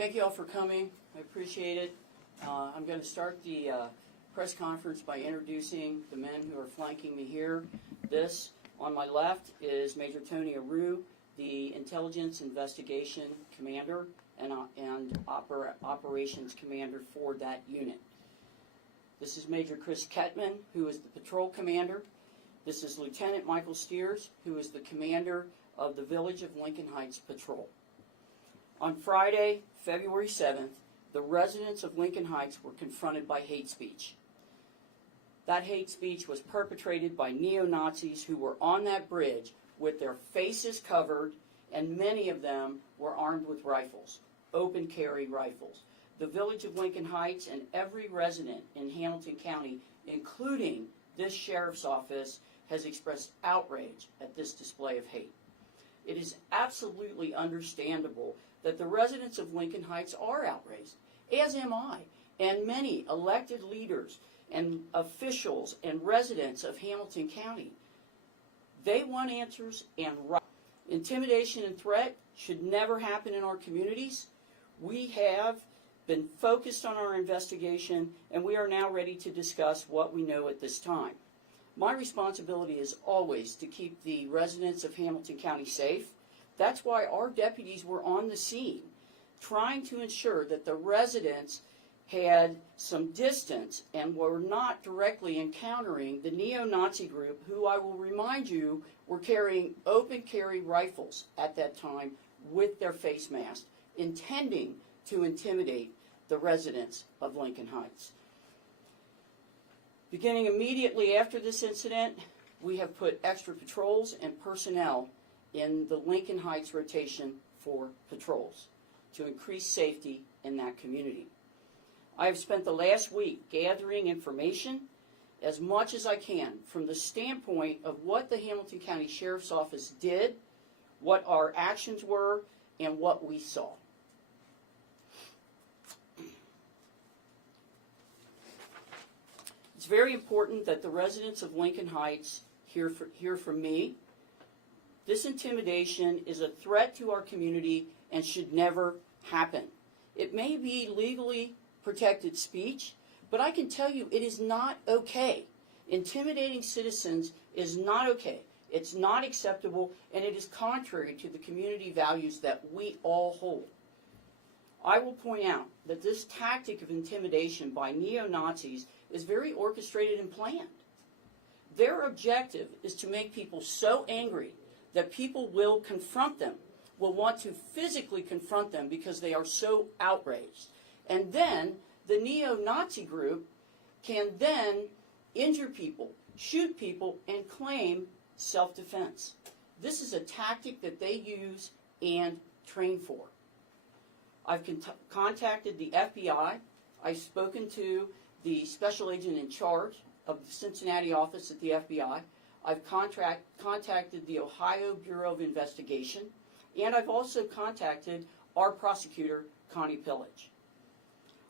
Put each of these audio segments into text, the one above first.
Thank you all for coming. I appreciate it. I'm going to start the press conference by introducing the men who are flanking me here. This, on my left, is Major Tony Aru, the Intelligence Investigation Commander and Operations Commander for that unit. This is Major Chris Kettman, who is the Patrol Commander. This is Lieutenant Michael Steers, who is the Commander of the Village of Lincoln Heights Patrol. On Friday, February 7th, the residents of Lincoln Heights were confronted by hate speech. That hate speech was perpetrated by neo-Nazis who were on that bridge with their faces covered, and many of them were armed with rifles, open carry rifles. The Village of Lincoln Heights and every resident in Hamilton County, including this sheriff's office, has expressed outrage at this display of hate. It is absolutely understandable that the residents of Lincoln Heights are outraged, as am I, and many elected leaders and officials and residents of Hamilton County. They want answers and right. Intimidation and threat should never happen in our communities. We have been focused on our investigation, and we are now ready to discuss what we know at this time. My responsibility is always to keep the residents of Hamilton County safe. That's why our deputies were on the scene, trying to ensure that the residents had some distance and were not directly encountering the neo-Nazi group, who I will remind you were carrying open carry rifles at that time with their face masks, intending to intimidate the residents of Lincoln Heights. Beginning immediately after this incident, we have put extra patrols and personnel in the Lincoln Heights rotation for patrols to increase safety in that community. I have spent the last week gathering information as much as I can from the standpoint of what the Hamilton County Sheriff's Office did, what our actions were, and what we saw. It's very important that the residents of Lincoln Heights hear from me. This intimidation is a threat to our community and should never happen. It may be legally protected speech, but I can tell you it is not okay. Intimidating citizens is not okay. It's not acceptable, and it is contrary to the community values that we all hold. I will point out that this tactic of intimidation by neo-Nazis is very orchestrated and planned. Their objective is to make people so angry that people will confront them, will want to physically confront them because they are so outraged. And then the neo-Nazi group can then injure people, shoot people, and claim self-defense. This is a tactic that they use and train for. I've contacted the FBI. I've spoken to the special agent in charge of the Cincinnati office at the FBI. I've contacted the Ohio Bureau of Investigation, and I've also contacted our prosecutor, Connie Pillage.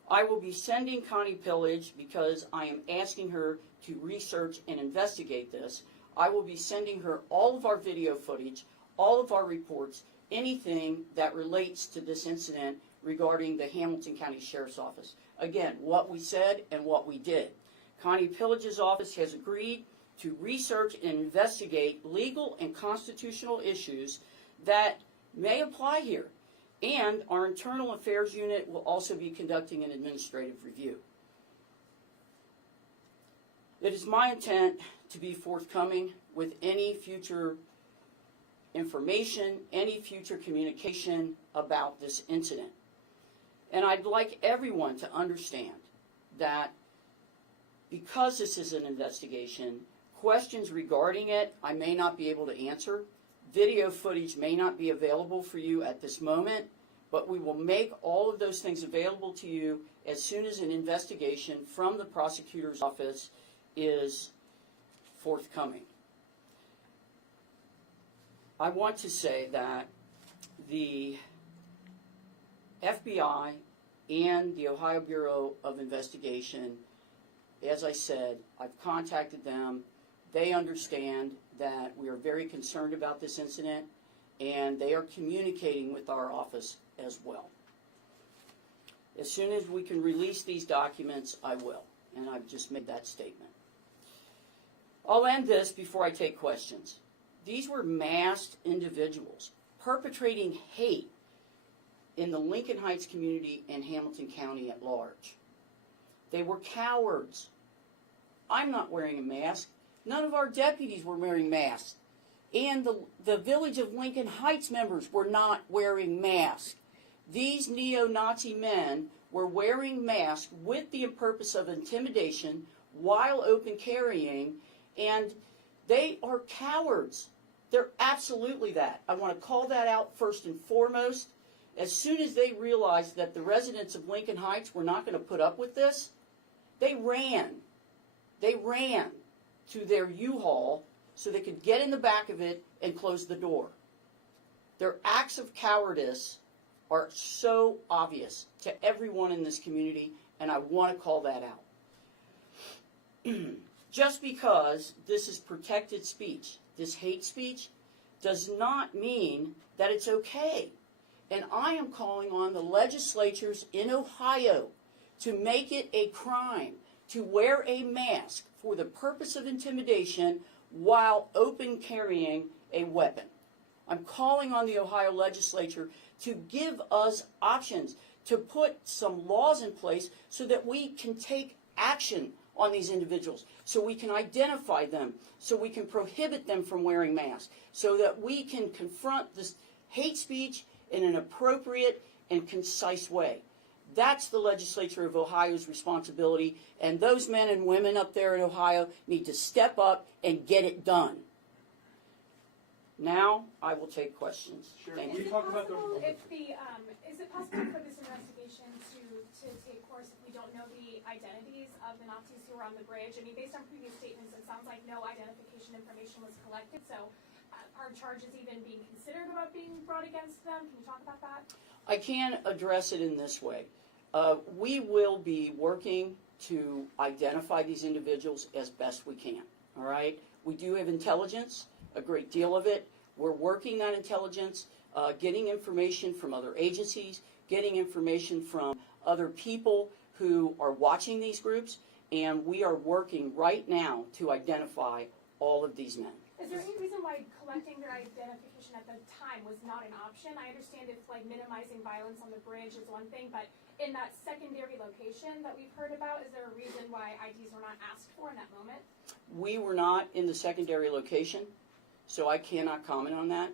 I will be sending Connie Pillage, because I am asking her to research and investigate this, I will be sending her all of our video footage, all of our reports, anything that relates to this incident regarding the Hamilton County Sheriff's Office. Again, what we said and what we did. Connie Pillage's office has agreed to research and investigate legal and constitutional issues that may apply here. And our Internal Affairs Unit will also be conducting an administrative review. It is my intent to be forthcoming with any future information, any future communication about this incident. And I'd like everyone to understand that because this is an investigation, questions regarding it I may not be able to answer. Video footage may not be available for you at this moment, but we will make all of those things available to you as soon as an investigation from the prosecutor's office is forthcoming. I want to say that the FBI and the Ohio Bureau of Investigation, as I said, I've contacted them. They understand that we are very concerned about this incident, and they are communicating with our office as well. As soon as we can release these documents, I will. And I've just made that statement. I'll end this before I take questions. These were masked individuals perpetrating hate in the Lincoln Heights community and Hamilton County at large. They were cowards. I'm not wearing a mask. None of our deputies were wearing masks. And the Village of Lincoln Heights members were not wearing masks. These neo-Nazi men were wearing masks with the purpose of intimidation while open carrying, and they are cowards. They're absolutely that. I want to call that out first and foremost. As soon as they realized that the residents of Lincoln Heights were not going to put up with this, they ran. They ran to their U-Haul so they could get in the back of it and close the door. Their acts of cowardice are so obvious to everyone in this community, and I want to call that out. Just because this is protected speech, this hate speech, does not mean that it's okay. And I am calling on the legislatures in Ohio to make it a crime to wear a mask for the purpose of intimidation while open carrying a weapon. I'm calling on the Ohio legislature to give us options, to put some laws in place so that we can take action on these individuals, so we can identify them, so we can prohibit them from wearing masks, so that we can confront this hate speech in an appropriate and concise way. That's the legislature of Ohio's responsibility, and those men and women up there in Ohio need to step up and get it done. Now, I will take questions. Sure. Thank Can you. you talk about the? Is it possible for this investigation to take course if we don't know the identities of the Nazis who were on the bridge? I mean, based on previous statements, it sounds like no identification information was collected. So, are charges even being considered about being brought against them? Can you talk about that? I can address it in this way. We will be working to identify these individuals as best we can, all right? We do have intelligence, a great deal of it. We're working that intelligence, getting information from other agencies, getting information from other people who are watching these groups, and we are working right now to identify all of these men. Is there any reason why collecting their identification at the time was not an option? I understand if like minimizing violence on the bridge is one thing, but in that secondary location that we've heard about, is there a reason why IDs were not asked for in that moment? We were not in the secondary location, so I cannot comment on that.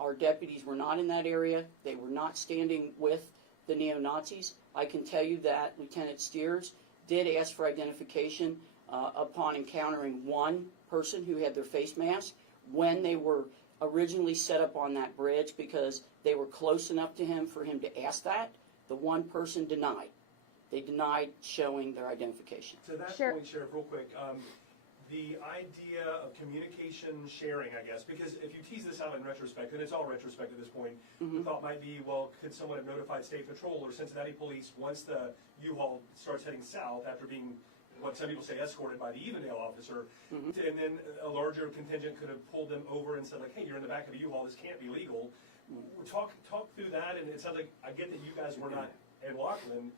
Our deputies were not in that area. They were not standing with the neo-Nazis. I can tell you that Lieutenant Steers did ask for identification upon encountering one person who had their face mask when they were originally set up on that bridge, because they were close enough to him for him to ask that. The one person denied. They denied showing their identification. To that Sure. point, Sheriff, real quick, the idea of communication sharing, I guess, because if you tease this out in retrospect, and it's all retrospect at this point, the thought might be, well, could someone have notified State Patrol or Cincinnati Police once the U-Haul starts heading south after being, what some people say, escorted by the Evendale officer, and then a larger contingent could have pulled them over and said, like, hey, you're in the back of a U-Haul, this can't be legal. Talk through that, and it sounds like, I get that you guys were not in Lockland.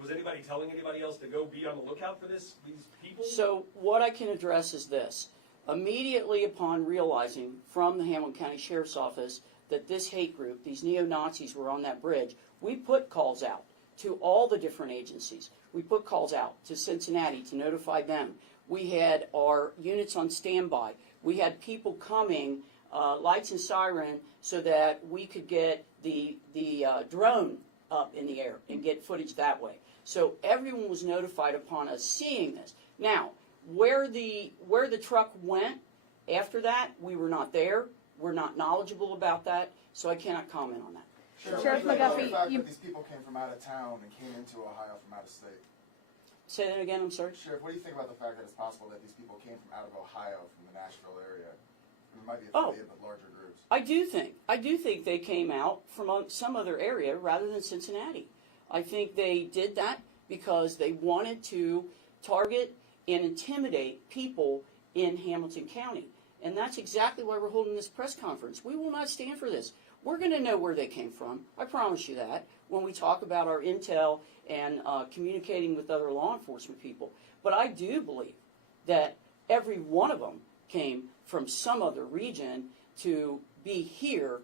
Was anybody telling anybody else to go be on the lookout for these people? So what I can address is this. Immediately upon realizing from the Hamilton County Sheriff's Office that this hate group, these neo-Nazis, were on that bridge, we put calls out to all the different agencies. We put calls out to Cincinnati to notify them. We had our units on standby. We had people coming, lights and siren, so that we could get the drone up in the air and get footage that way. So everyone was notified upon us seeing this. Now, where the truck went after that, we were not there. We're not knowledgeable about that, so I cannot comment on that. Sheriff what do you think about McGuffey, the fact you- that these people came from out of town and came into Ohio from out of state? Say that again, I'm sorry? Sheriff, what do you think about the fact that it's possible that these people came from out of Ohio, from the Nashville area? It might be Oh. affiliated with larger groups. I do think they came out from some other area rather than Cincinnati. I think they did that because they wanted to target and intimidate people in Hamilton County. And that's exactly why we're holding this press conference. We will not stand for this. we're going to know where they came from. I promise you that when we talk about our intel and communicating with other law enforcement people. But I do believe that every one of them came from some other region to be here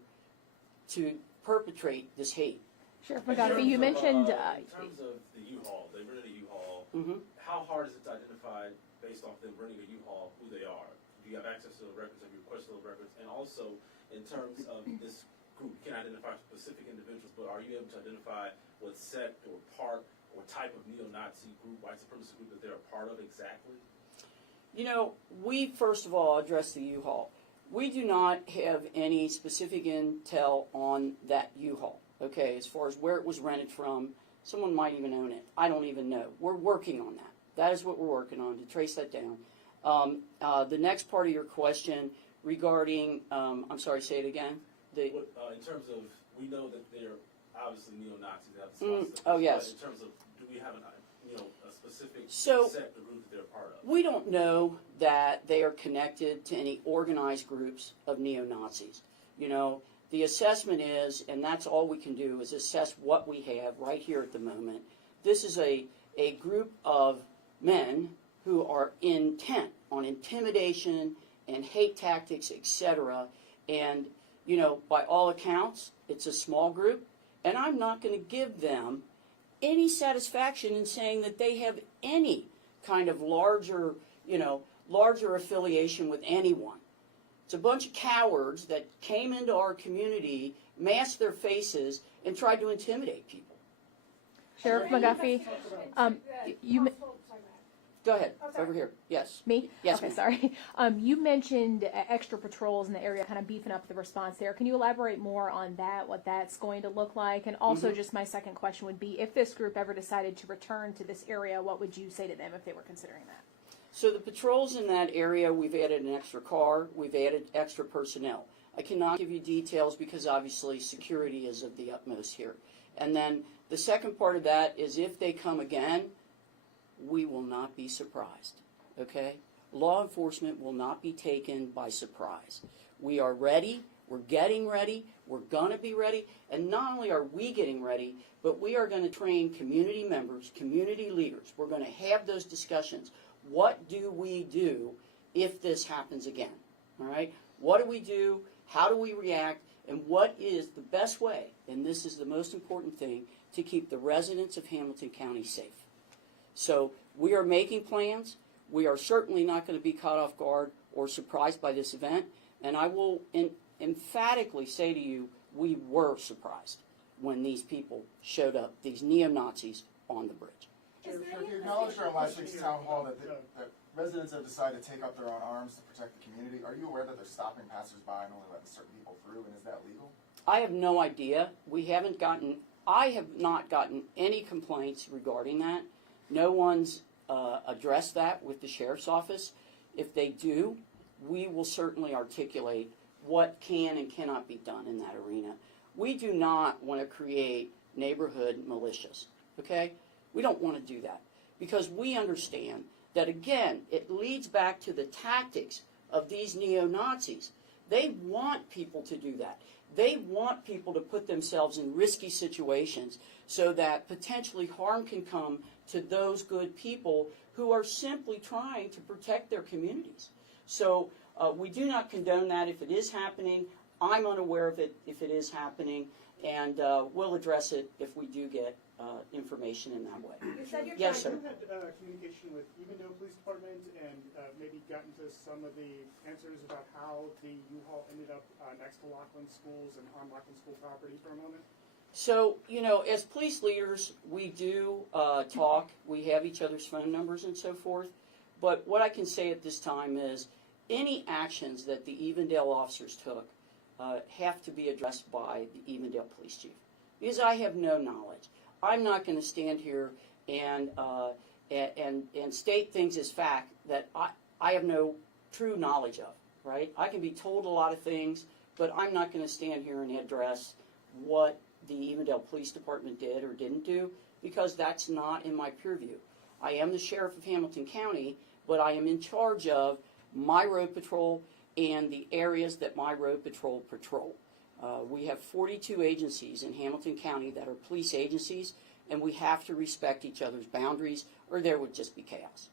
to perpetrate this hate. Sheriff McGuffey, you mentioned. In terms of the U-Haul, they rented a U-Haul. Mhm. How hard is it to identify, based off them renting a U-Haul, who they are? Do you have access to the records? Have you requested those records? And also, in terms of this group, you can identify specific individuals, but are you able to identify what sect or part or type of neo-Nazi group, white supremacist group that they're a part of exactly? You know, we first of all address the U-Haul. We do not have any specific intel on that U-Haul, okay, as far as where it was rented from. Someone might even own it. I don't even know. We're working on that. That is what we're working on, to trace that down. The next part of your question regarding, I'm sorry, say it again. What, in terms of, we know that they're obviously neo-Nazis, they have the small oh, yes. But in terms of, do we have a specific So, sect or group that they're a part of? We don't know that they are connected to any organized groups of neo-Nazis. You know, the assessment is, and that's all we can do, is assess what we have right here at the moment. This is a group of men who are intent on intimidation and hate tactics, etc. And, you know, by all accounts, it's a small group, and I'm not going to give them any satisfaction in saying that they have any kind of larger affiliation with anyone. It's a bunch of cowards that came into our community, masked their faces, and tried to intimidate people. Sheriff McGuffey, you. Go ahead, Oh, sorry. over here. Yes. Me? Yes, Okay, ma'am. sorry. You mentioned extra patrols in the area, kind of beefing up the response there. Can you elaborate more on that, what that's going to look like? And also, just my second question would be, if this group ever decided to return to this area, what would you say to them if they were considering that? So the patrols in that area, we've added an extra car, we've added extra personnel. I cannot give you details because obviously security is of the utmost here. And then the second part of that is if they come again, we will not be surprised, okay? Law enforcement will not be taken by surprise. We are ready, we're getting ready, we're gonna be ready, and not only are we getting ready, but we are gonna train community members, community leaders. We're gonna have those discussions. What do we do if this happens again, all right? What do we do? How do we react? And what is the best way, and this is the most important thing, to keep the residents of Hamilton County safe? So we are making plans. We are certainly not going to be caught off guard or surprised by this event. And I will emphatically say to you, we were surprised when these people showed up, these neo-Nazis, on the bridge. Is there Sheriff, any you acknowledged during last week's information- town hall that residents have decided to take up their own arms to protect the community. Are you aware that they're stopping passersby and only letting certain people through, and is that legal? I have no idea. I have not gotten any complaints regarding that. No one's addressed that with the sheriff's office. If they do, we will certainly articulate what can and cannot be done in that arena. We do not want to create neighborhood militias, okay? We don't want to do that because we understand that, again, it leads back to the tactics of these neo-Nazis. They want people to do that. They want people to put themselves in risky situations so that potentially harm can come to those good people who are simply trying to protect their communities. So we do not condone that if it is happening. I'm unaware of it if it is happening, and we'll address it if we do get information in that way. You said you're Yes, trying sir. You had communication with Evendale Police Department and maybe gotten to some of the answers about how the U-Haul ended up next to Lockland Schools and on Lockland School property for a moment? So, you know, as police leaders, we do talk. We have each other's phone numbers and so forth. But what I can say at this time is any actions that the Evendale officers took have to be addressed by the Evendale Police Chief. Because I have no knowledge. I'm not going to stand here and state things as fact that I have no true knowledge of, right? I can be told a lot of things, but I'm not going to stand here and address what the Evendale Police Department did or didn't do, because that's not in my purview. I am the sheriff of Hamilton County, but I am in charge of my road patrol and the areas that my road patrol patrol. We have 42 agencies in Hamilton County that are police agencies, and we have to respect each other's boundaries, or there would just be chaos.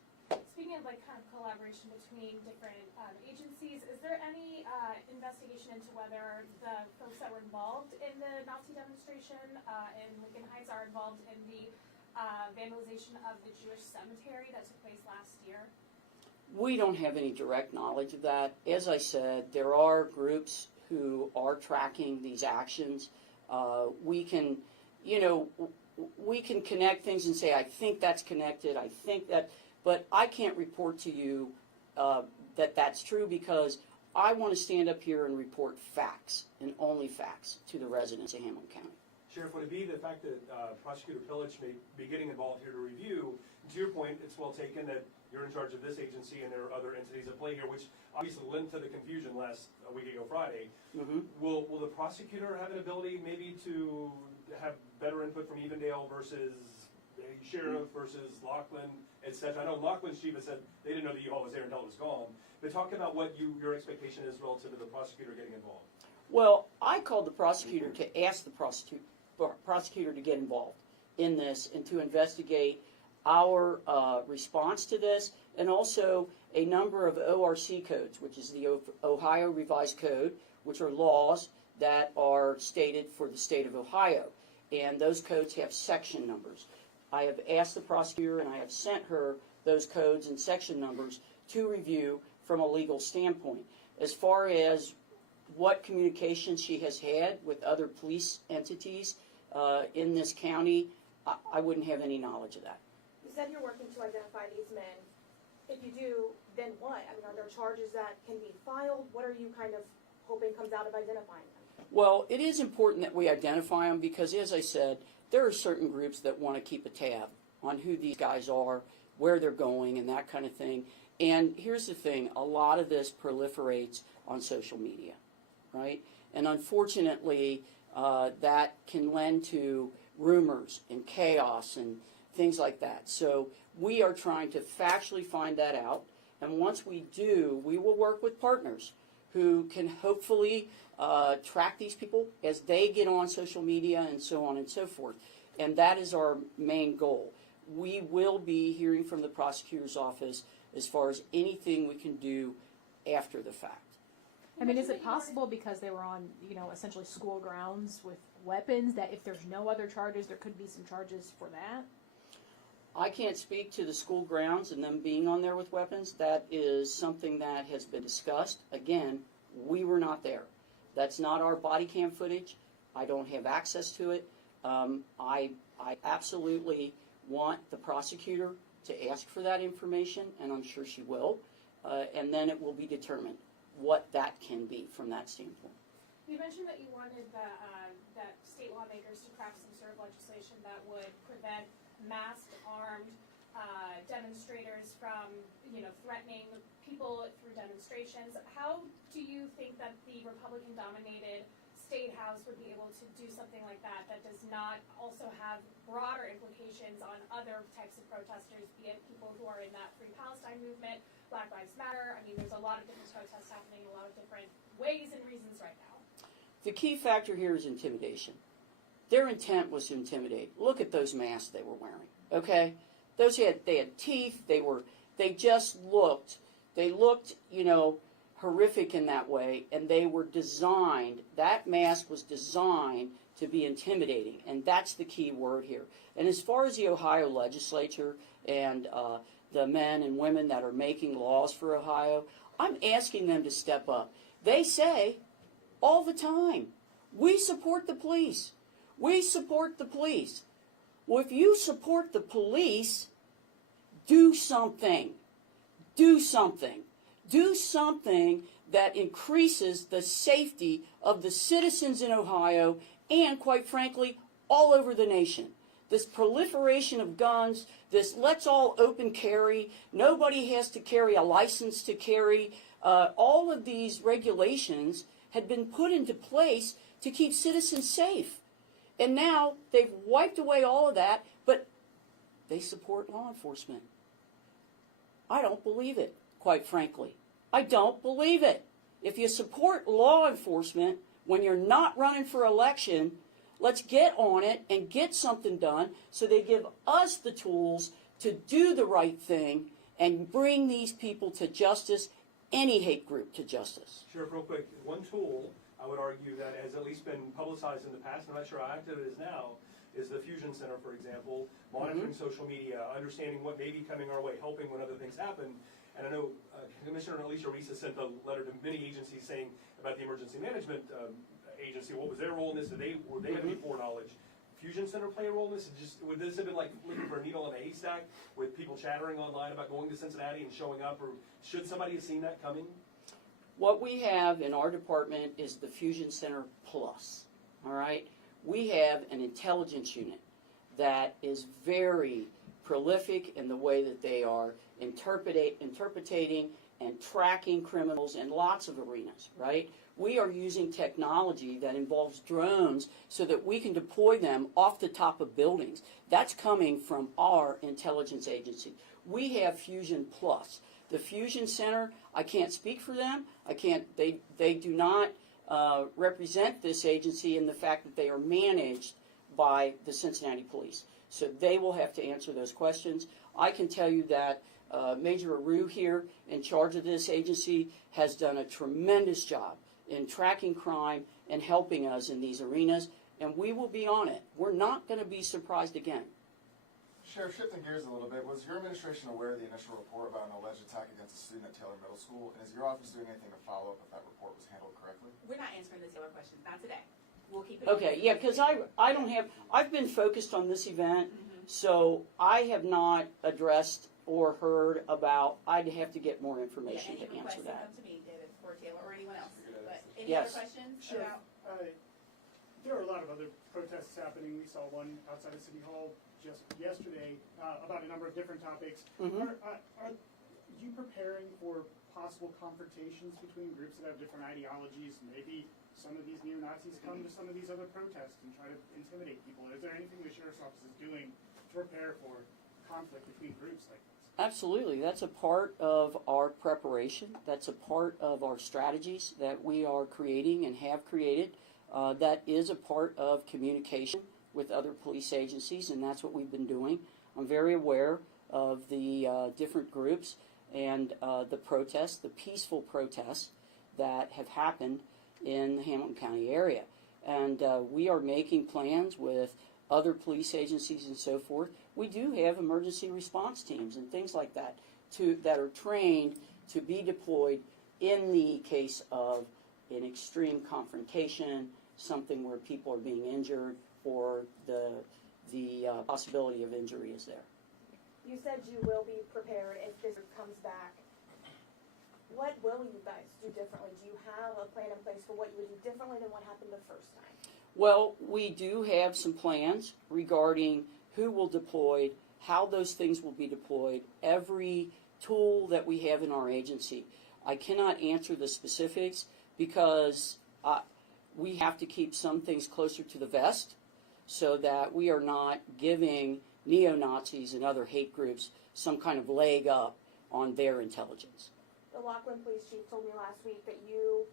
Speaking of like kind of collaboration between different agencies, is there any investigation into whether the folks that were involved in the Nazi demonstration in Lincoln Heights are involved in the vandalization of the Jewish cemetery that took place last year? We don't have any direct knowledge of that. As I said, there are groups who are tracking these actions. We can, we can connect things and say, I think that's connected, I think that, but I can't report to you that that's true, because I want to stand up here and report facts, and only facts, to the residents of Hamilton County. Sheriff, would it be the fact that Prosecutor Pillage may be getting involved here to review? To your point, it's well taken that you're in charge of this agency and there are other entities at play here, which obviously lent to the confusion a week ago Friday. Mm-hmm. Will the prosecutor have an ability maybe to have better input from Evendale versus the sheriff versus Laughlin, et cetera? I know Laughlin's chief has said they didn't know the U-Haul was there until it was gone. But talk about what your expectation is relative to the prosecutor getting involved. Well, I called the prosecutor to ask the prosecutor to get involved in this and to investigate our response to this, and also a number of ORC codes, which is the Ohio Revised Code, which are laws that are stated for the state of Ohio. And those codes have section numbers. I have asked the prosecutor, and I have sent her those codes and section numbers to review from a legal standpoint. As far as what communication she has had with other police entities in this county, I wouldn't have any knowledge of that. You said you're working to identify these men. If you do, then what? I mean, are there charges that can be filed? What are you kind of hoping comes out of identifying them? Well, it is important that we identify them because, as I said, there are certain groups that want to keep a tab on who these guys are, where they're going, and that kind of thing. And here's the thing, a lot of this proliferates on social media, right? And unfortunately, that can lend to rumors and chaos and things like that. So we are trying to factually find that out. And once we do, we will work with partners who can hopefully track these people as they get on social media and so on and so forth. And that is our main goal. We will be hearing from the prosecutor's office as far as anything we can do after the fact. I mean, is it possible because they were on, essentially school grounds with weapons, that if there's no other charges, there could be some charges for that? I can't speak to the school grounds and them being on there with weapons. That is something that has been discussed. Again, we were not there. That's not our body cam footage. I don't have access to it. I absolutely want the prosecutor to ask for that information, and I'm sure she will. And then it will be determined what that can be from that standpoint. You mentioned that you wanted that state lawmakers to craft some sort of legislation that would prevent masked, armed demonstrators from, threatening people through demonstrations. How do you think that the Republican-dominated State House would be able to do something like that does not also have broader implications on other types of protesters, be it people who are in that Free Palestine movement, Black Lives Matter? I mean, there's a lot of different protests happening in a lot of different ways and reasons right now. The key factor here is intimidation. Their intent was to intimidate. Look at those masks they were wearing, okay? They had teeth, they looked, horrific in that way, and they were designed, that mask was designed to be intimidating, and that's the key word here. And as far as the Ohio legislature and the men and women that are making laws for Ohio, I'm asking them to step up. They say all the time, we support the police. We support the police. Well, if you support the police, do something. Do something. Do something that increases the safety of the citizens in Ohio and, quite frankly, all over the nation. This proliferation of guns, this let's all open carry, nobody has to carry a license to carry, all of these regulations had been put into place to keep citizens safe. And now they've wiped away all of that, but they support law enforcement. I don't believe it, quite frankly. I don't believe it. If you support law enforcement, When you're not running for election, let's get on it and get something done so they give us the tools to do the right thing and bring these people to justice, any hate group to justice. Sheriff, real quick, one tool, I would argue, that has at least been publicized in the past, I'm not sure how active it is now, is the Fusion Center, for example, monitoring social media, understanding what may be coming our way, helping when other things happen. And I know Commissioner Alicia Risa sent a letter to many agencies saying about the Emergency Management Agency, what was their role in this? Did they have any foreknowledge? Fusion Center play a role in this? Would this have been like looking for a needle in a haystack with people chattering online about going to Cincinnati and showing up, or should somebody have seen that coming? What we have in our department is the Fusion Center Plus, all right? We have an intelligence unit that is very prolific in the way that they are interpreting and tracking criminals in lots of arenas, right? We are using technology that involves drones so that we can deploy them off the top of buildings. That's coming from our intelligence agency. We have Fusion Plus. The Fusion Center, I can't speak for them. They do not represent this agency in the fact that they are managed by the Cincinnati Police. So they will have to answer those questions. I can tell you that Major Aru here, in charge of this agency, has done a tremendous job in tracking crime and helping us in these arenas, and we will be on it. We're not going to be surprised again. Sheriff, shifting gears a little bit, was your administration aware of the initial report about an alleged attack against a student at Taylor Middle School? And is your office doing anything to follow up if that report was handled correctly? We're not answering the Taylor questions, not today. We'll keep it. Okay, yeah, because I don't have, I've been focused on this event, so I have not addressed or heard about, I'd have to get more information to Any answer requests that that. come to me, David, or Taylor, or anyone else. But any Yes. other questions Sure. about? There are a lot of other protests happening. We saw one outside of City Hall just yesterday about a number of different topics. Mhm. Are you preparing for possible confrontations between groups that have different ideologies? Maybe some of these neo-Nazis come to some of these other protests and try to intimidate people. Is there anything the Sheriff's Office is doing to prepare for conflict between groups like this? Absolutely. That's a part of our preparation. That's a part of our strategies that we are creating and have created. That is a part of communication with other police agencies, and that's what we've been doing. I'm very aware of the different groups and the protests, the peaceful protests that have happened in the Hamilton County area. And we are making plans with other police agencies and so forth. We do have emergency response teams and things like that that are trained to be deployed in the case of an extreme confrontation, something where people are being injured, or the possibility of injury is there. You said you will be prepared if this comes back. What will you guys do differently? Do you have a plan in place for what you would do differently than what happened the first time? Well, we do have some plans regarding who will deploy, how those things will be deployed, every tool that we have in our agency. I cannot answer the specifics because we have to keep some things closer to the vest so that we are not giving neo-Nazis and other hate groups some kind of leg up on their intelligence. The Lockland Police Chief told me last week that you,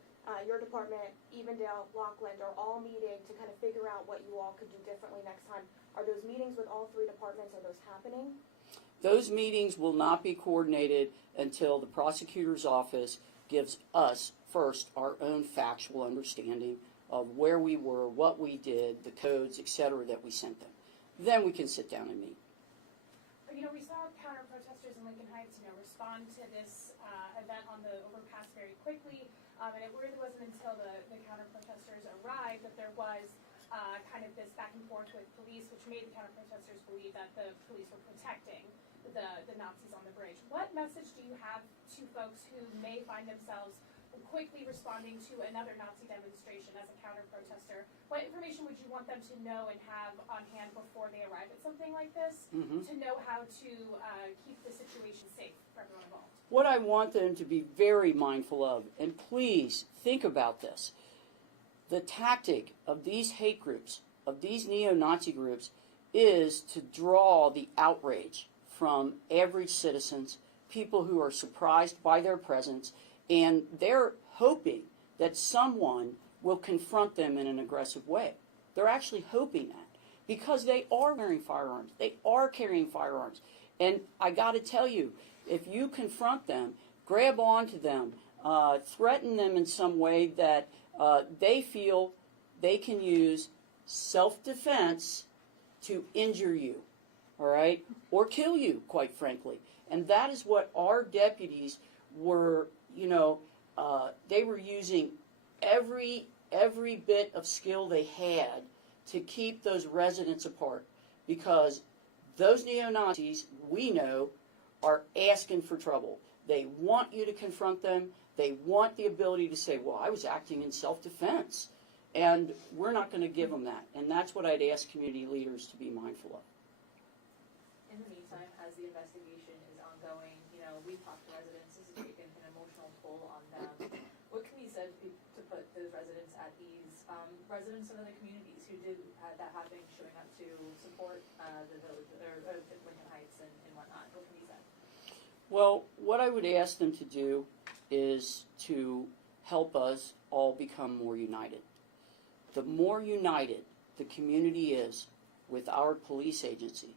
your department, Evendale, Lockland, are all meeting to kind of figure out what you all could do differently next time. Are those meetings with all three departments, are those happening? Those meetings will not be coordinated until the prosecutor's office gives us first our own factual understanding of where we were, what we did, the codes, etc., that we sent them. Then we can sit down and meet. You know, we saw counter-protesters in Lincoln Heights, respond to this event on the overpass very quickly, and it really wasn't until the counter-protesters arrived that there was kind of this back and forth with police, which made the counter-protesters believe that the police were protecting the Nazis on the bridge. What message do you have to folks who may find themselves quickly responding to another Nazi demonstration as a counter-protester? What information would you want them to know and have on hand before they arrive at something like this to know how to keep the situation safe for everyone involved? What I want them to be very mindful of, and please think about this, the tactic of these hate groups, of these neo-Nazi groups, is to draw the outrage from average citizens, people who are surprised by their presence, and they're hoping that someone will confront them in an aggressive way. They're actually hoping that because they are wearing firearms, they are carrying firearms. And I got to tell you, if you confront them, grab onto them, threaten them in some way that they feel they can use self-defense to injure you, all right, or kill you, quite frankly. And that is what our deputies were, they were using every bit of skill they had to keep those residents apart, because those neo-Nazis, we know, are asking for trouble. They want you to confront them. They want the ability to say, well, I was acting in self-defense. And we're not going to give them that. And that's what I'd ask community leaders to be mindful of. In the meantime, as the investigation is ongoing, we've talked to residents, this has taken an emotional toll on them. What can be said to put those residents at ease? Residents of other communities who did that happening, showing up to support the village, or Lincoln Heights and whatnot, what can be said? Well, what I would ask them to do is to help us all become more united. The more united the community is with our police agency,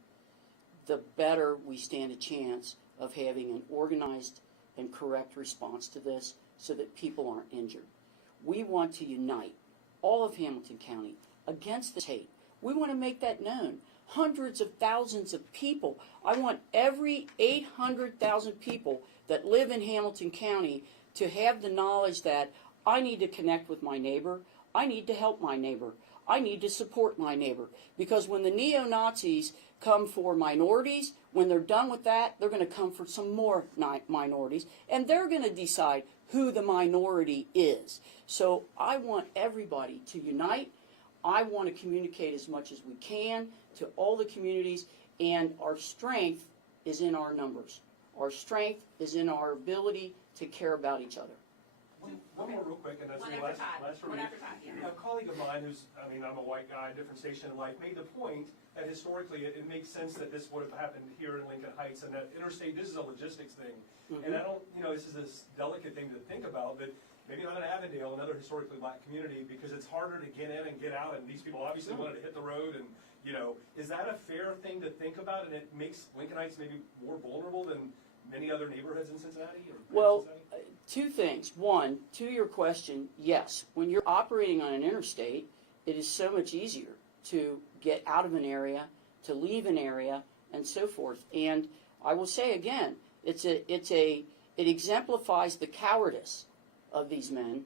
the better we stand a chance of having an organized and correct response to this so that people aren't injured. We want to unite all of Hamilton County against this hate. We want to make that known. Hundreds of thousands of people. I want every 800,000 people that live in Hamilton County to have the knowledge that I need to connect with my neighbor. I need to help my neighbor. I need to support my neighbor. Because when the neo-Nazis come for minorities, when they're done with that, they're going to come for some more minorities, and they're going to decide who the minority is. So I want everybody to unite. I want to communicate as much as we can to all the communities, and our strength is in our numbers. Our strength is in our ability to care about each other. One more real quick, and that's One the after last Todd. One after Todd, yeah. A colleague of mine who's, I'm a white guy, different station in life, made the point that historically it makes sense that this would have happened here in Lincoln Heights, and that interstate, this is a logistics thing. And I don't, this is this delicate thing to think about, but maybe not in Avondale, another historically black community, because it's harder to get in and get out, and these people obviously wanted to hit the road, and, is that a fair thing to think about, and it makes Lincoln Heights maybe more vulnerable than many other neighborhoods in Cincinnati? Well, two things. One, to your question, yes. When you're operating on an interstate, it is so much easier to get out of an area, to leave an area, and so forth. And I will say again, it exemplifies the cowardice of these men.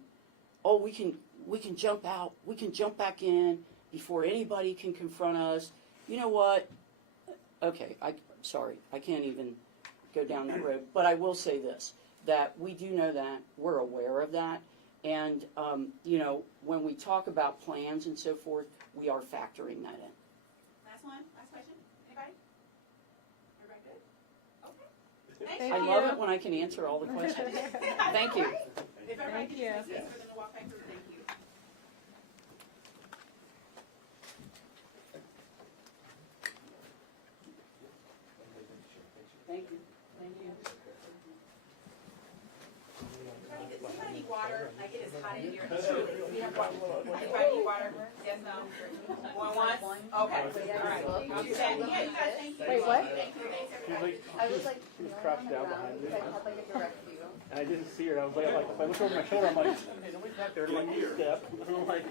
Oh, we can jump out, we can jump back in before anybody can confront us. You know what? Okay, sorry, I can't even go down that road. But I will say this, that we do know that, we're aware of that, and when we talk about plans and so forth, we are factoring that in. Last question, anybody? Everybody good? Okay. Thank I you. love it when I can answer all the questions. Thank you. If everybody Thank could you. just make space for them to walk back through, thank you. Thank you. Thank you. Does anybody need water? Like, it is hot in here. We have water. Anybody need water? Yes, no? Going once? Okay, all right. You said, yeah, you guys, thank you. Wait, what? Thank you, thanks, everybody. I was like, crouched down behind me. I had like a direct view. And I didn't see her. I was like, if I look over my shoulder, I'm like, hey, nobody's back there. Like, step. I'm like,